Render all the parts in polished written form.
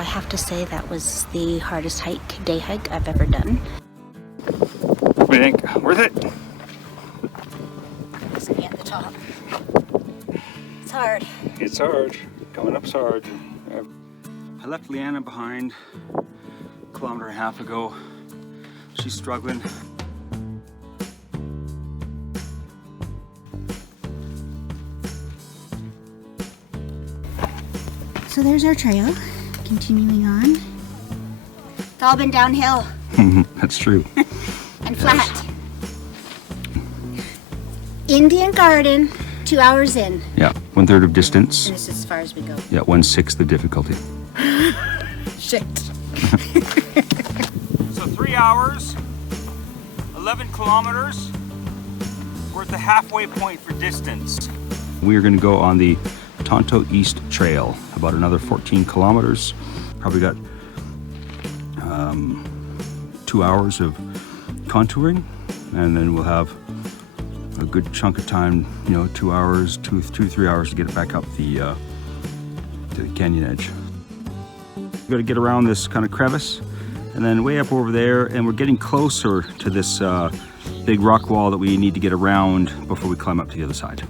I have to say that was the hardest day hike I've ever done. What do you think? Worth it? Isn't he at the top? It's hard. It's hard. Coming up's hard. I left Leanna behind a kilometer and a half ago. She's struggling. So there's our trail, continuing on. It's all been downhill. That's true. And flat. Indian Garden, 2 hours in. Yeah, 1/3 of distance. And this is as far as we go. Yeah, 1/6 the difficulty. Shit. So 3 hours, 11 kilometers. We're at the halfway point for distance. We are going to go on the Tonto East Trail, about another 14 kilometers. Probably got 2 hours of contouring, and then we'll have a good chunk of time, 2 hours, 3 hours to get it back up to the canyon edge. We've got to get around this kind of crevice, and then way up over there, and we're getting closer to this big rock wall that we need to get around before we climb up to the other side.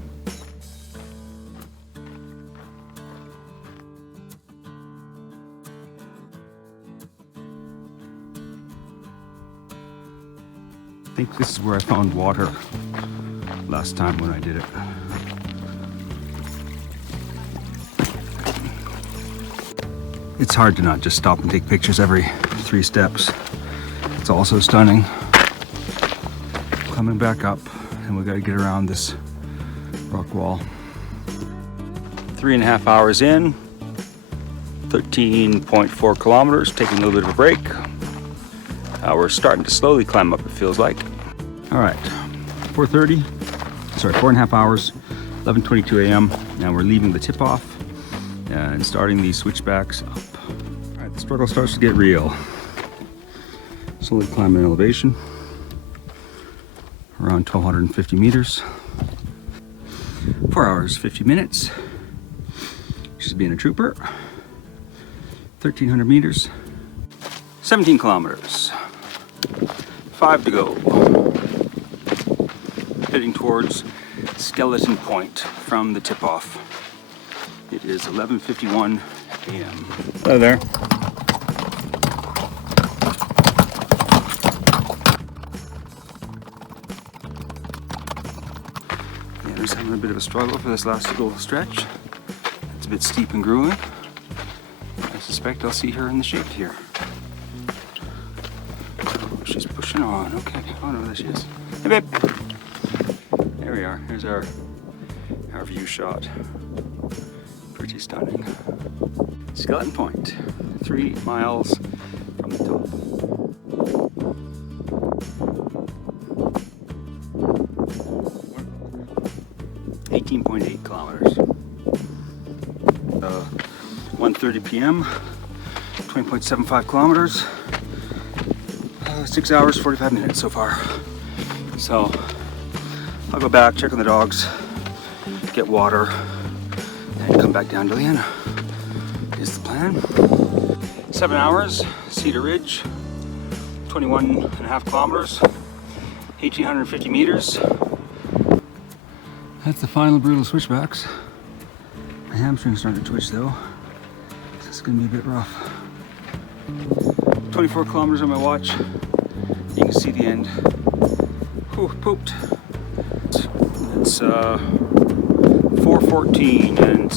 I think this is where I found water last time when I did it. It's hard to not just stop and take pictures every 3 steps. It's also stunning. Coming back up, and we got to get around this rock wall. 3.5 hours in, 13.4 kilometers, taking a little bit of a break. We're starting to slowly climb up, it feels like. All right, 4.5 hours, 11:22 a.m. Now we're leaving the tip off and starting these switchbacks up. All right, the struggle starts to get real. Slowly climbing elevation, around 1,250 meters. 4 hours, 50 minutes. She's being a trooper. 1,300 meters. 17 kilometers. 5 to go. Heading towards Skeleton Point from the tip-off. It is 11:51 a.m. Hello there. Yeah, just having a bit of a struggle for this last little stretch. It's a bit steep and grueling. I suspect I'll see her in the shade here. Oh, she's pushing on. Okay. Oh no, there she is. Hey, babe. There we are. Here's our view shot. Pretty stunning. Skeleton Point, 3 miles from the top. .8 kilometers. 1:30 p.m. 20.75 kilometers. 6 hours 45 minutes so far. So I'll go back, check on the dogs, get water, and come back down to Leanna. Is the plan. 7 hours, Cedar Ridge, 21.5 kilometers, 1,850 meters. That's the final brutal switchbacks. My hamstring's starting to twitch though. This is gonna be a bit rough. 24 kilometers on my watch. You can see the end. Whew, pooped. It's 4:14 and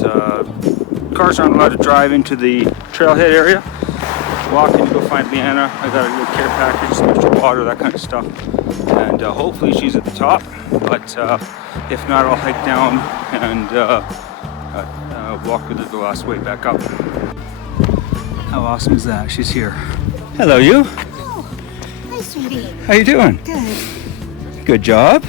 cars aren't allowed to drive into the trailhead area. Walk in to go find Leanna. I got a little care package, some extra water, that kind of stuff. And hopefully she's at the top, but if not, I'll hike down and walk with her the last way back up. How awesome is that? She's here. Hello, you. Oh, hi, sweetie. How you doing? Good. Good job.